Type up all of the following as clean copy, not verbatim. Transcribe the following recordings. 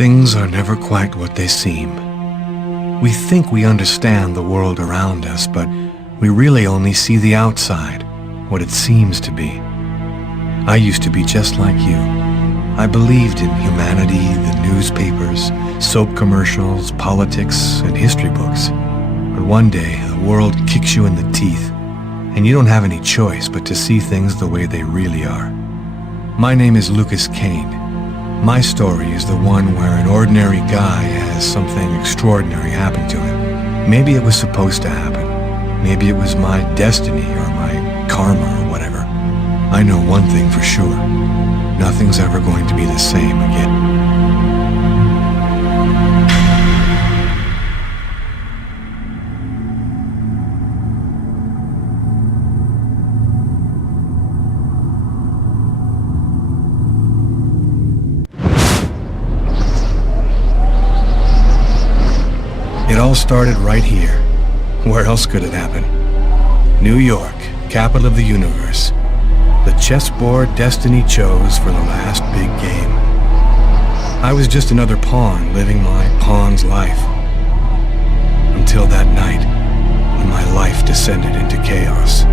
Things are never quite what they seem. We think we understand the world around us, but we really only see the outside, what it seems to be. I used to be just like you. I believed in humanity, the newspapers, soap commercials, politics, and history books. But one day, the world kicks you in the teeth, and you don't have any choice but to see things the way they really are. My name is Lucas Kane. My story is the one where an ordinary guy has something extraordinary happen to him. Maybe it was supposed to happen. Maybe it was my destiny or my karma or whatever. I know one thing for sure. Nothing's ever going to be the same again. It all started right here. Where else could it happen? New York, capital of the universe. The chessboard destiny chose for the last big game. I was just another pawn living my pawn's life. Until that night, when my life descended into chaos.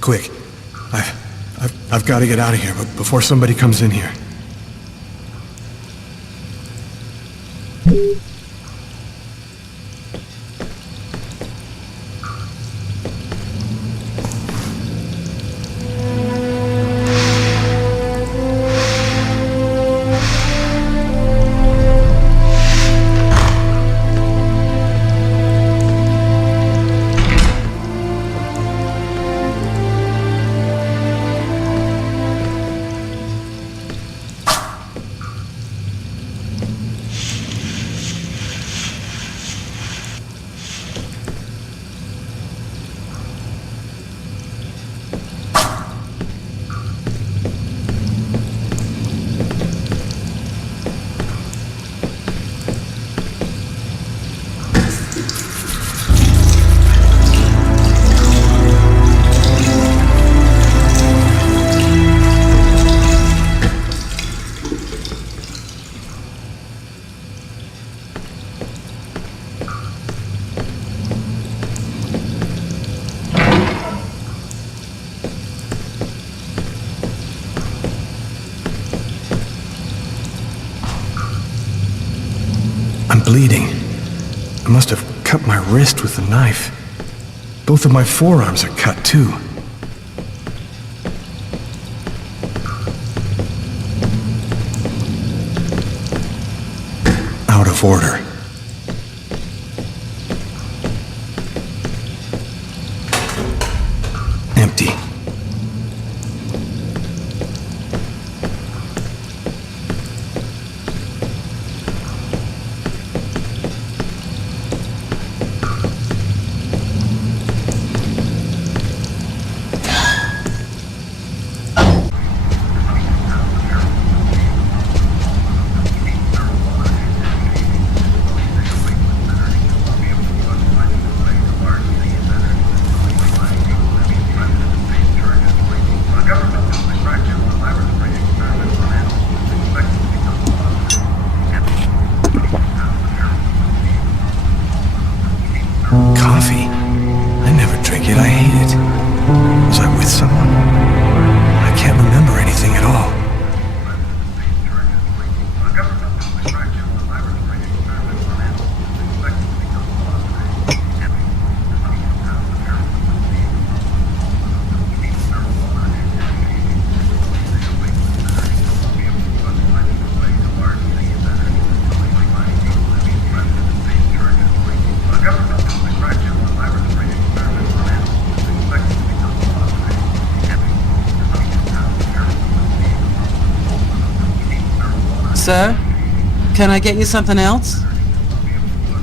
Quick. I've got to get out of here, but before somebody comes in here. I'm bleeding. I must have cut my wrist with the knife. Both of my forearms are cut, too. Out of order. Empty. Coffee? I never drink it. I hate it. Was I with someone? I can't remember anything at all. Sir, can I get you something else?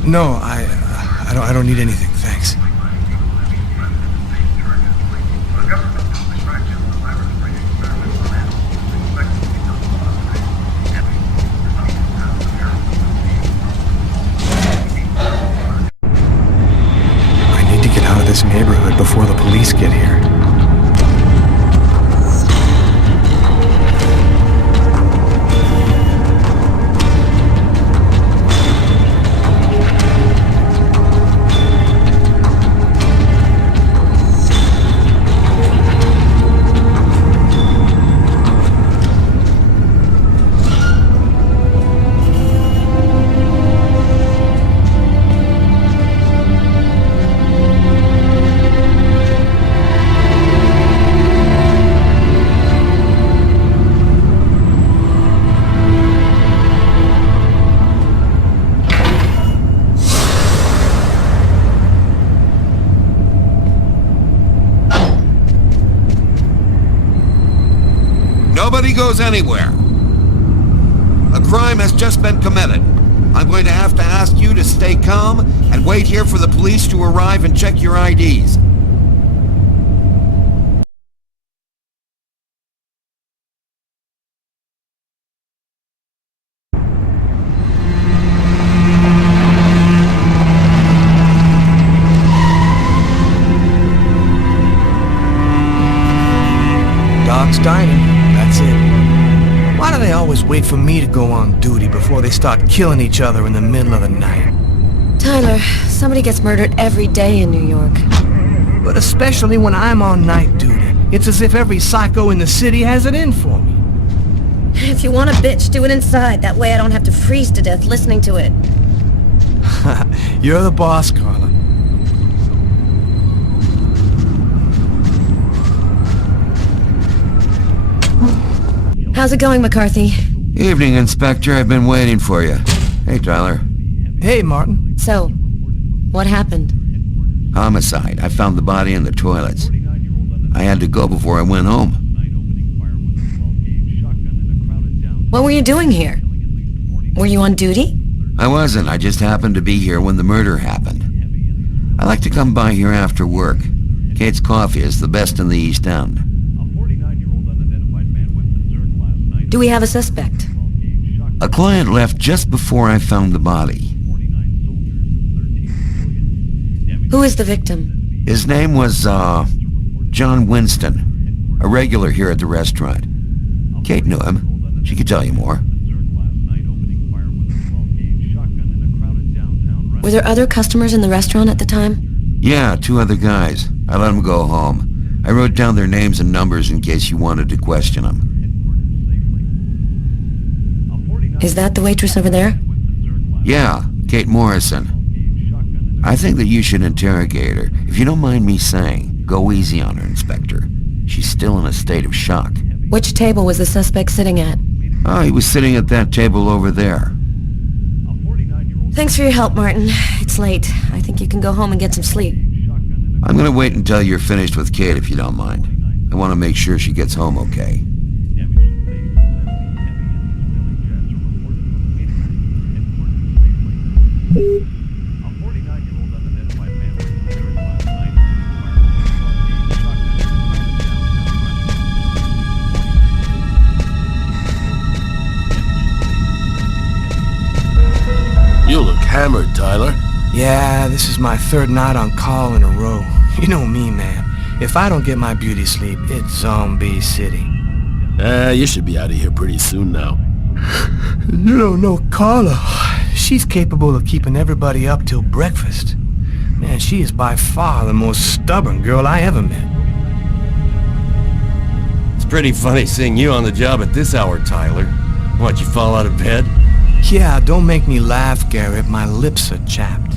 No, I don't need anything, thanks. I need to get out of this neighborhood before the police get here. Nobody goes anywhere. A crime has just been committed. I'm going to have to ask you to stay calm and wait here for the police to arrive and check your IDs. Doc's Diner, that's it. Why do they always wait for me to go on duty before they start killing each other in the middle of the night? Tyler, somebody gets murdered every day in New York. But especially when I'm on night duty. It's as if every psycho in the city has it in for me. If you want a bitch, do it inside. That way I don't have to freeze to death listening to it. You're the boss, Carla. How's it going, McCarthy? Evening, Inspector. I've been waiting for you. Hey, Tyler. Hey, Martin. So, what happened? Homicide. I found the body in the toilets. I had to go before I went home. What were you doing here? Were you on duty? I wasn't. I just happened to be here when the murder happened. I like to come by here after work. Kate's Coffee is the best in the East End. Do we have a suspect? A client left just before I found the body. Who is the victim? His name was, John Winston, a regular here at the restaurant. Kate knew him. She could tell you more. Were there other customers in the restaurant at the time? Yeah, 2 other guys. I let them go home. I wrote down their names and numbers in case you wanted to question them. Is that the waitress over there? Yeah, Kate Morrison. I think that you should interrogate her. If you don't mind me saying, go easy on her, Inspector. She's still in a state of shock. Which table was the suspect sitting at? Oh, he was sitting at that table over there. Thanks for your help, Martin. It's late. I think you can go home and get some sleep. I'm gonna wait until you're finished with Kate if you don't mind. I want to make sure she gets home okay. You look hammered, Tyler. Yeah, this is my 3rd night on call in a row. You know me, man. If I don't get my beauty sleep, it's Zombie City. You should be out of here pretty soon now. You don't know Carla. She's capable of keeping everybody up till breakfast. Man, she is by far the most stubborn girl I ever met. It's pretty funny seeing you on the job at this hour, Tyler. What, you fall out of bed? Yeah, don't make me laugh, Garrett. My lips are chapped.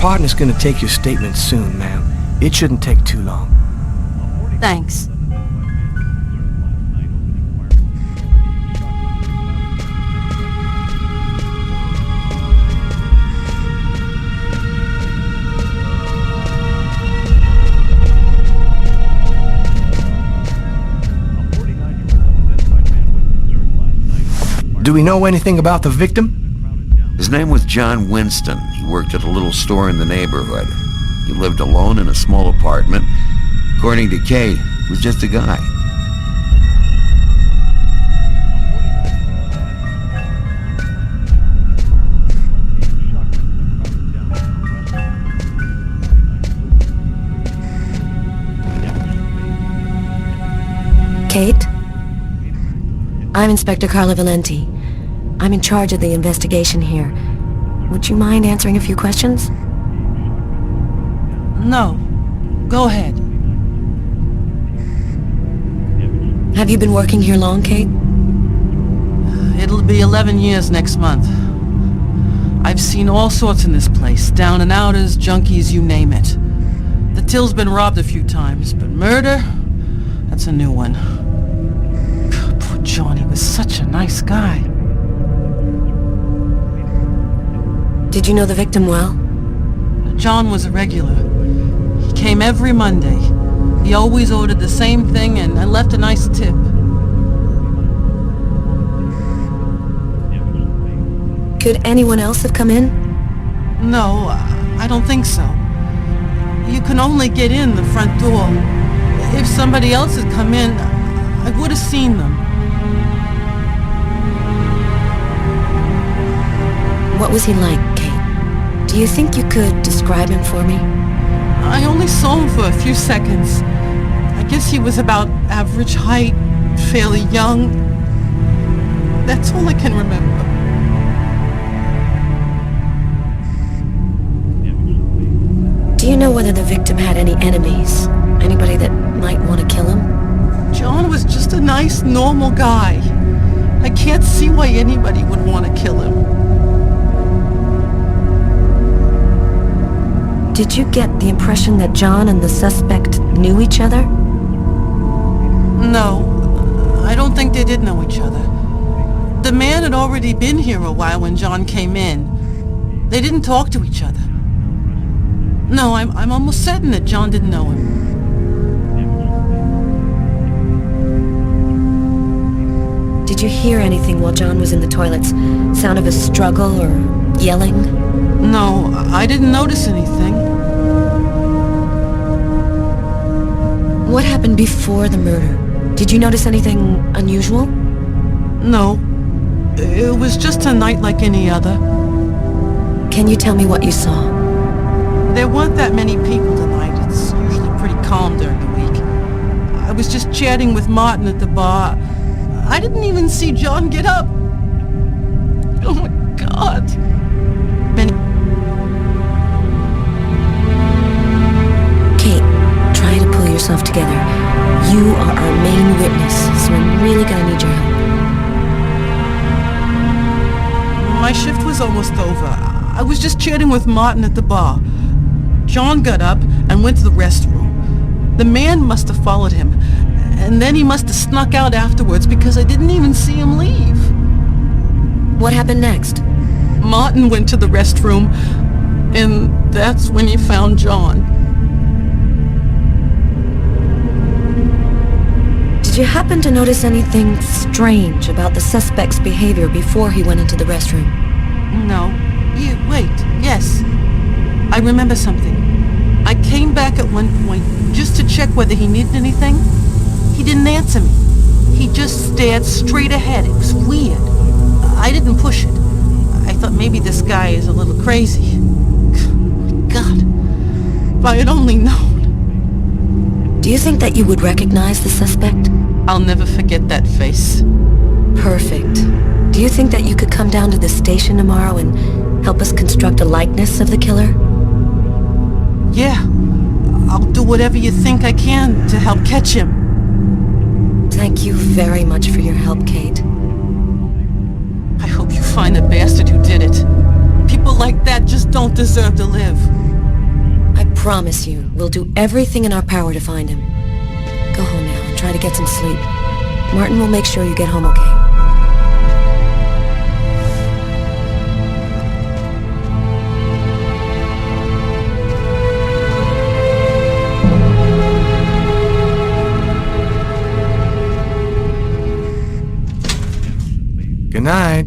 Partner's gonna take your statement soon, ma'am. It shouldn't take too long. Thanks. Do we know anything about the victim? His name was John Winston. He worked at a little store in the neighborhood. He lived alone in a small apartment. According to Kate, he was just a guy. Kate? I'm Inspector Carla Valenti. I'm in charge of the investigation here. Would you mind answering a few questions? No. Go ahead. Have you been working here long, Kate? It'll be 11 years next month. I've seen all sorts in this place. Down and outers, junkies, you name it. The till's been robbed a few times, but murder? That's a new one. Poor John, he was such a nice guy. Did you know the victim well? John was a regular. He came every Monday. He always ordered the same thing and left a nice tip. Could anyone else have come in? No, I don't think so. You can only get in the front door. If somebody else had come in, I would have seen them. What was he like, Kate? Do you think you could describe him for me? I only saw him for a few seconds. I guess he was about average height, fairly young. That's all I can remember. Do you know whether the victim had any enemies? Anybody that might want to kill him? John was just a nice, normal guy. I can't see why anybody would want to kill him. Did you get the impression that John and the suspect knew each other? No, I don't think they did know each other. The man had already been here a while when John came in. They didn't talk to each other. No, I'm almost certain that John didn't know him. Did you hear anything while John was in the toilets? Sound of a struggle or yelling? No, I didn't notice anything. What happened before the murder? Did you notice anything unusual? No, it was just a night like any other. Can you tell me what you saw? There weren't that many people tonight. It's usually pretty calm during the week. I was just chatting with Martin at the bar. I didn't even see John get up. Oh my God. Kate, try to pull yourself together. You are our main witness, so I'm really gonna need your help. My shift was almost over. I was just chatting with Martin at the bar. John got up and went to the restroom. The man must have followed him, and then he must have snuck out afterwards because I didn't even see him leave. What happened next? Martin went to the restroom, and that's when he found John. Did you happen to notice anything strange about the suspect's behavior before he went into the restroom? No. Wait, yes. I remember something. I came back at one point just to check whether he needed anything. He didn't answer me. He just stared straight ahead. It was weird. I didn't push it. I thought maybe this guy is a little crazy. God, if I had only known. Do you think that you would recognize the suspect? I'll never forget that face. Perfect. Do you think that you could come down to the station tomorrow and help us construct a likeness of the killer? Yeah. I'll do whatever you think I can to help catch him. Thank you very much for your help, Kate. I hope you find the bastard who did it. People like that just don't deserve to live. I promise you, we'll do everything in our power to find him. Go home now and try to get some sleep. Martin will make sure you get home okay. Good night.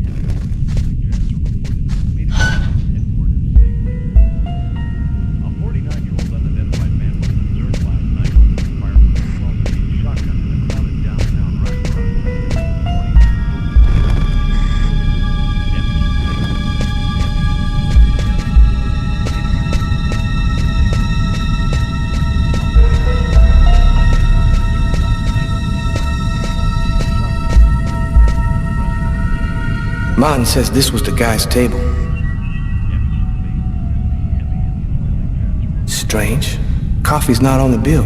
Martin says this was the guy's table. Strange. Coffee's not on the bill.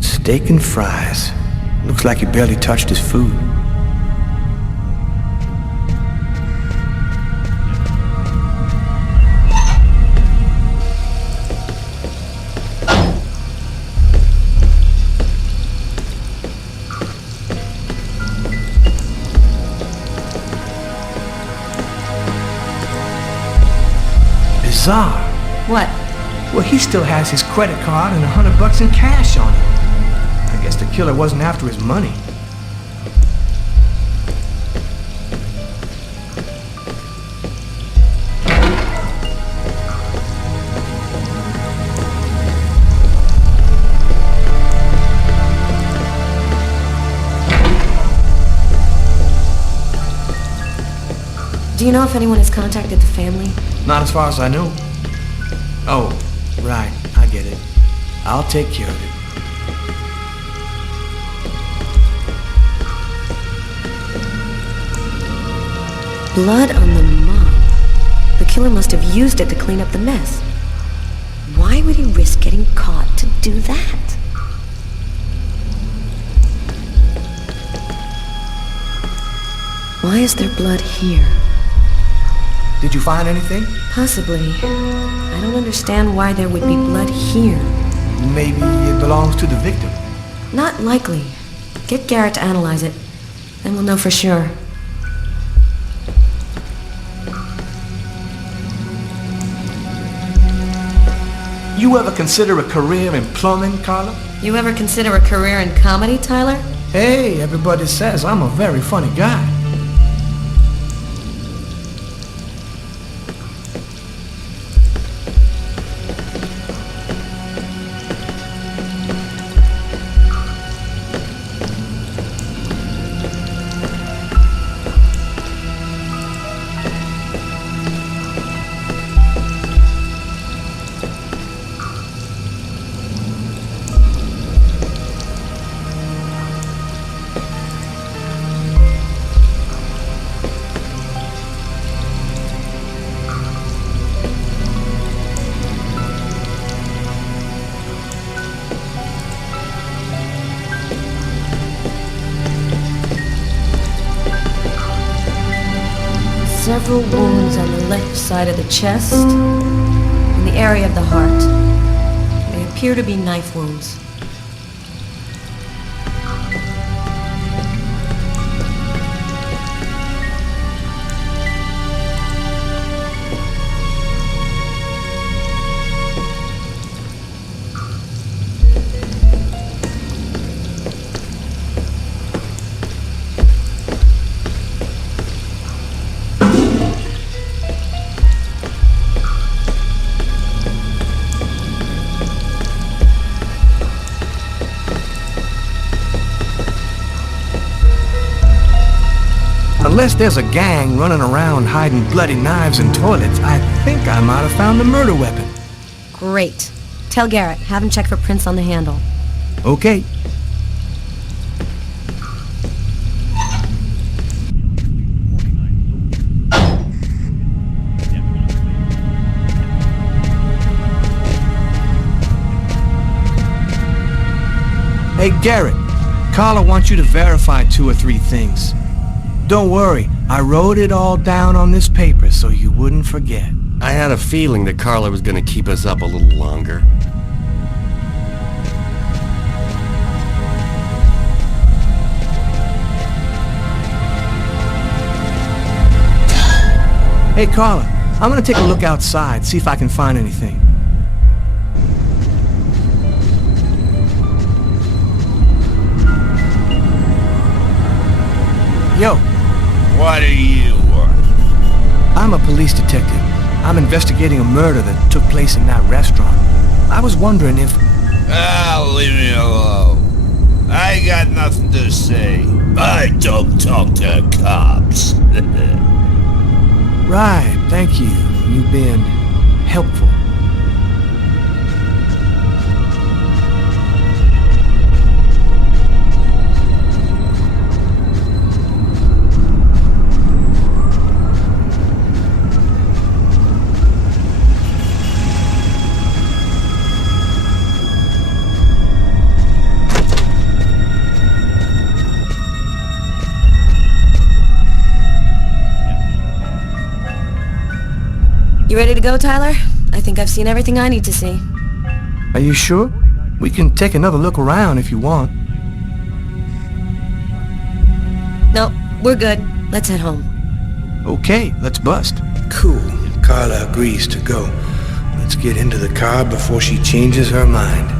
Steak and fries. Looks like he barely touched his food. Bizarre. What? Well, he still has his credit card and $100 in cash on him. I guess the killer wasn't after his money. Do you know if anyone has contacted the family? Not as far as I know. Oh, right. I get it. I'll take care of it. Blood on the mop. The killer must have used it to clean up the mess. Why would he risk getting caught to do that? Why is there blood here? Did you find anything? Possibly. I don't understand why there would be blood here. Maybe it belongs to the victim. Not likely. Get Garrett to analyze it. Then we'll know for sure. You ever consider a career in plumbing, Carla? You ever consider a career in comedy, Tyler? Hey, everybody says I'm a very funny guy. Several wounds on the left side of the chest, in the area of the heart. They appear to be knife wounds. Unless there's a gang running around hiding bloody knives in toilets, I think I might have found the murder weapon. Great. Tell Garrett, have him check for prints on the handle. Okay. Hey, Garrett. Carla wants you to verify 2 or 3 things. Don't worry, I wrote it all down on this paper so you wouldn't forget. I had a feeling that Carla was gonna keep us up a little longer. Hey, Carla, I'm gonna take a look outside, see if I can find anything. Yo. What do you want? I'm a police detective. I'm investigating a murder that took place in that restaurant. I was wondering if... Leave me alone. I ain't got nothing to say. I don't talk to cops. Right, thank you. You've been helpful. You ready to go, Tyler? I think I've seen everything I need to see. Are you sure? We can take another look around if you want. No, we're good. Let's head home. Okay, let's bust. Cool. Carla agrees to go. Let's get into the car before she changes her mind.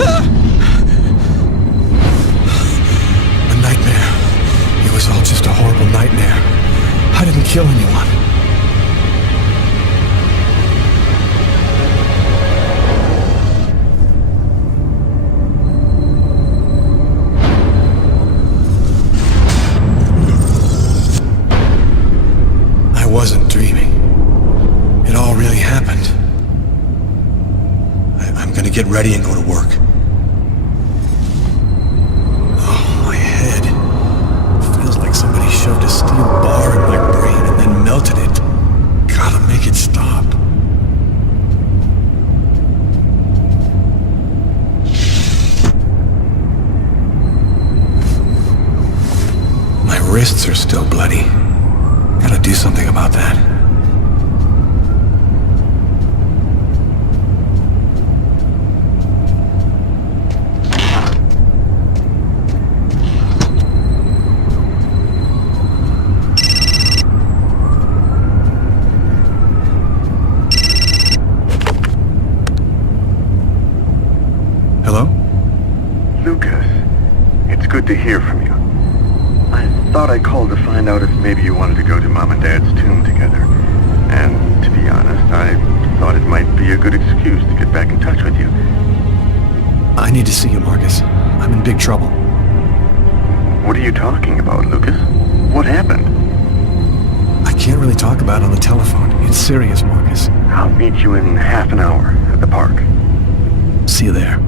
A nightmare. It was all just a horrible nightmare. I didn't kill anyone. I wasn't dreaming. It all really happened. I'm gonna get ready and go to work. Oh, my head. Feels like somebody shoved a steel bar in my brain and then melted it. Gotta make it stop. My wrists are still bloody. Gotta do something about that. Hello? Lucas, it's good to hear from you. I thought I called to find out if maybe you wanted to go to Mom and Dad's tomb together. And to be honest, I thought it might be a good excuse to get back in touch with you. I need to see you, Marcus. I'm in big trouble. What are you talking about, Lucas? What happened? I can't really talk about it on the telephone. It's serious, Marcus. I'll meet you in half an hour at the park. See you there.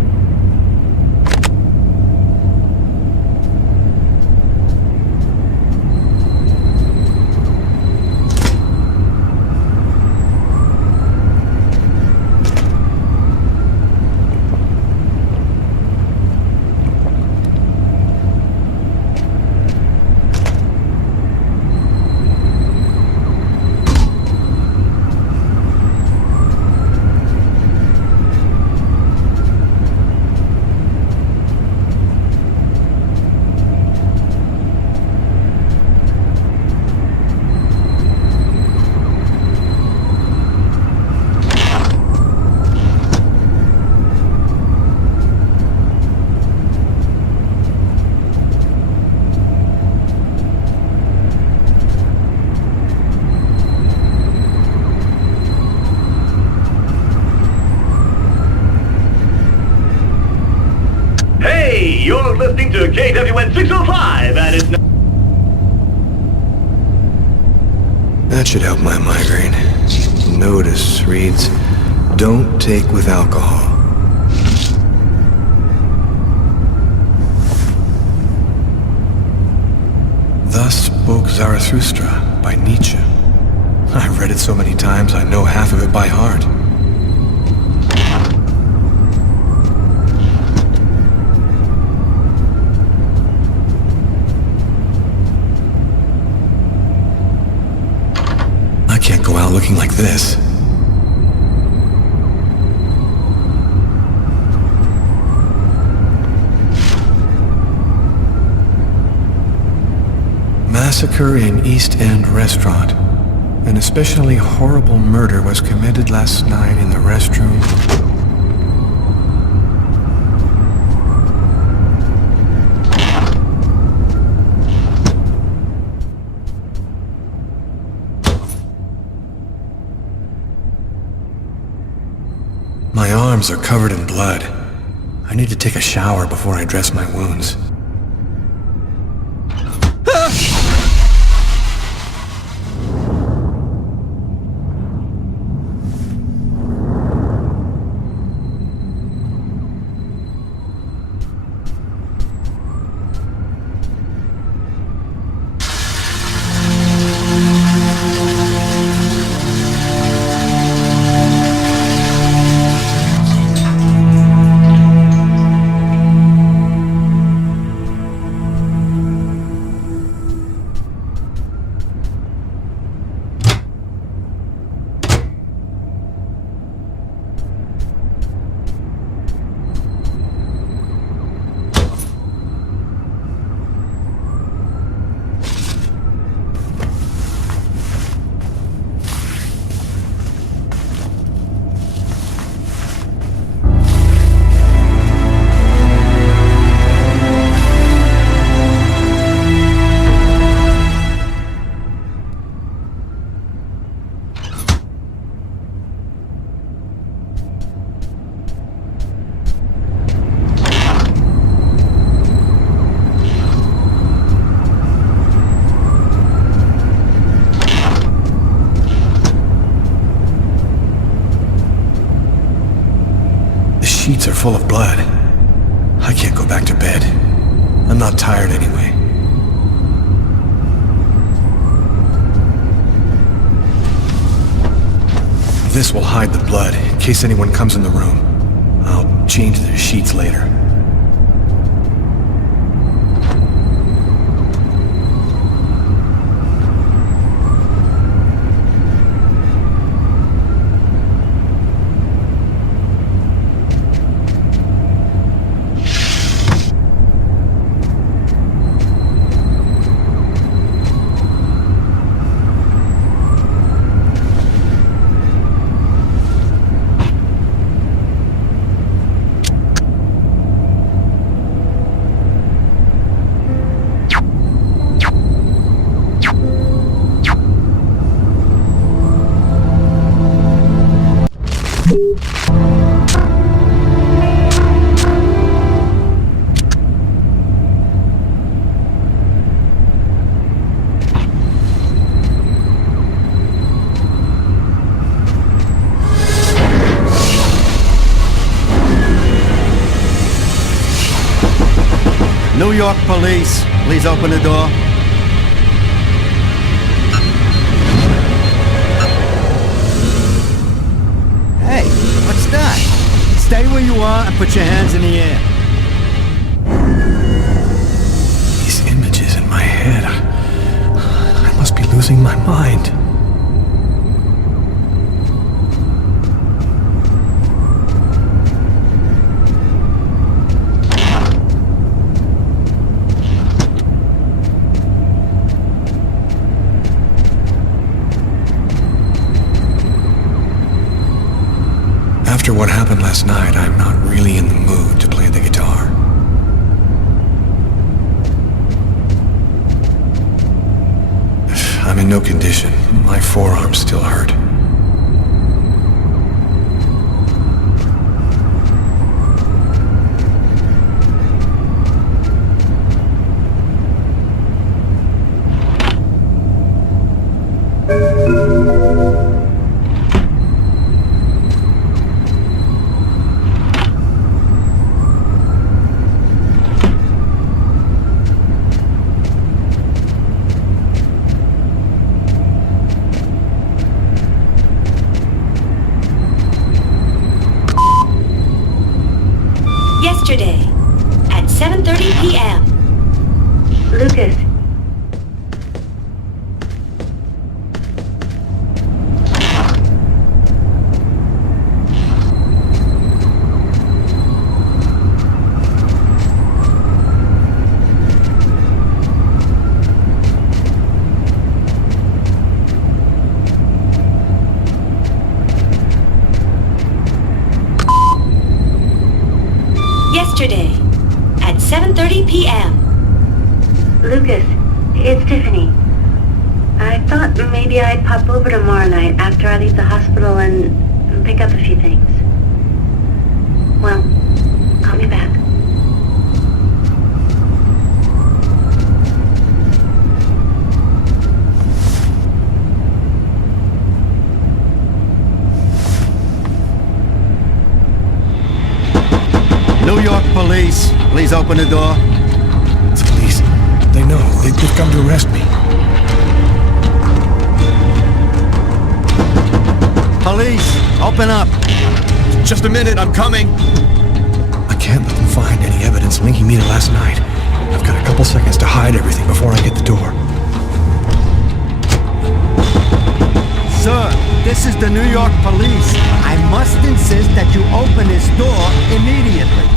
You're listening to KWN 605, and it's... That should help my migraine. Notice reads, don't take with alcohol. Thus spoke Zarathustra by Nietzsche. I've read it so many times I know half of it by heart. I can't go out looking like this. Massacre in East End restaurant. An especially horrible murder was committed last night in the restroom. My arms are covered in blood. I need to take a shower before I dress my wounds. sheets are full of blood. I can't go back to bed. I'm not tired anyway. This will hide the blood, in case anyone comes in the room. I'll change the sheets later. New York police, please open the door. Hey, what's that? Stay where you are and put your hands in the air. These images in my head. I must be losing my mind. After what happened last night, I'm not really in the mood to play the guitar. I'm in no condition. My forearms still hurt. Yesterday, at 7:30 p.m. Lucas. Yesterday, at 7:30 p.m. Lucas, it's Tiffany. I thought maybe I'd pop over tomorrow night after I leave the hospital and pick up a few things. Well, call me back. New York police, please open the door. It's police. They know. They've come to arrest me. Police, open up. Just a minute, I'm coming. I can't let them find any evidence linking me to last night. I've got a couple seconds to hide everything before I hit the door. Sir, this is the New York police. I must insist that you open this door immediately.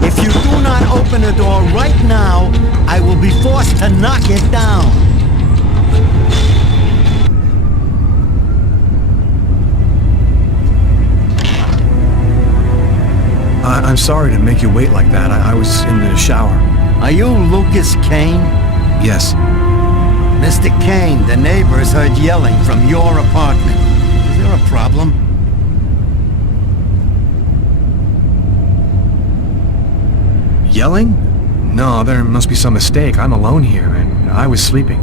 If you do not open the door right now, I will be forced to knock it down. I'm sorry to make you wait like that. I was in the shower. Are you Lucas Kane? Yes. Mr. Kane, the neighbors heard yelling from your apartment. Is there a problem? Yelling? No, there must be some mistake. I'm alone here, and I was sleeping.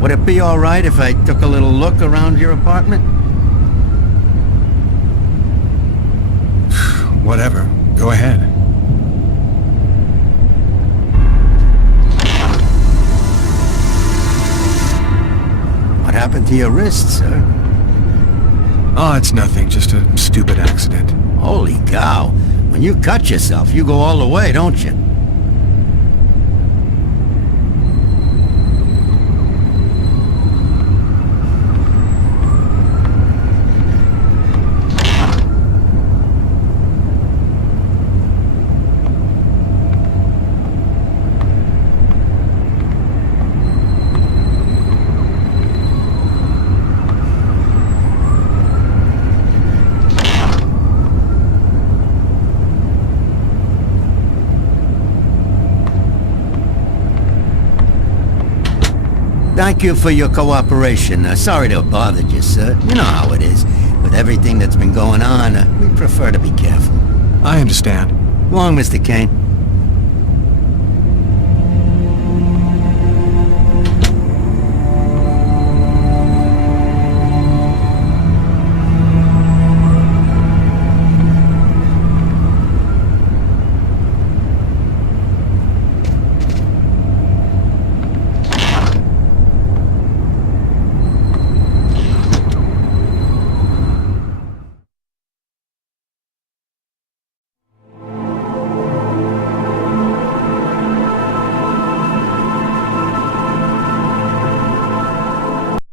Would it be all right if I took a little look around your apartment? Whatever. Go ahead. What happened to your wrist, sir? Oh, it's nothing. Just a stupid accident. Holy cow. When you cut yourself, you go all the way, don't you? Thank you for your cooperation. Sorry to have bothered you, sir. You know how it is. With everything that's been going on, we prefer to be careful. I understand. Long, Mr. Kane.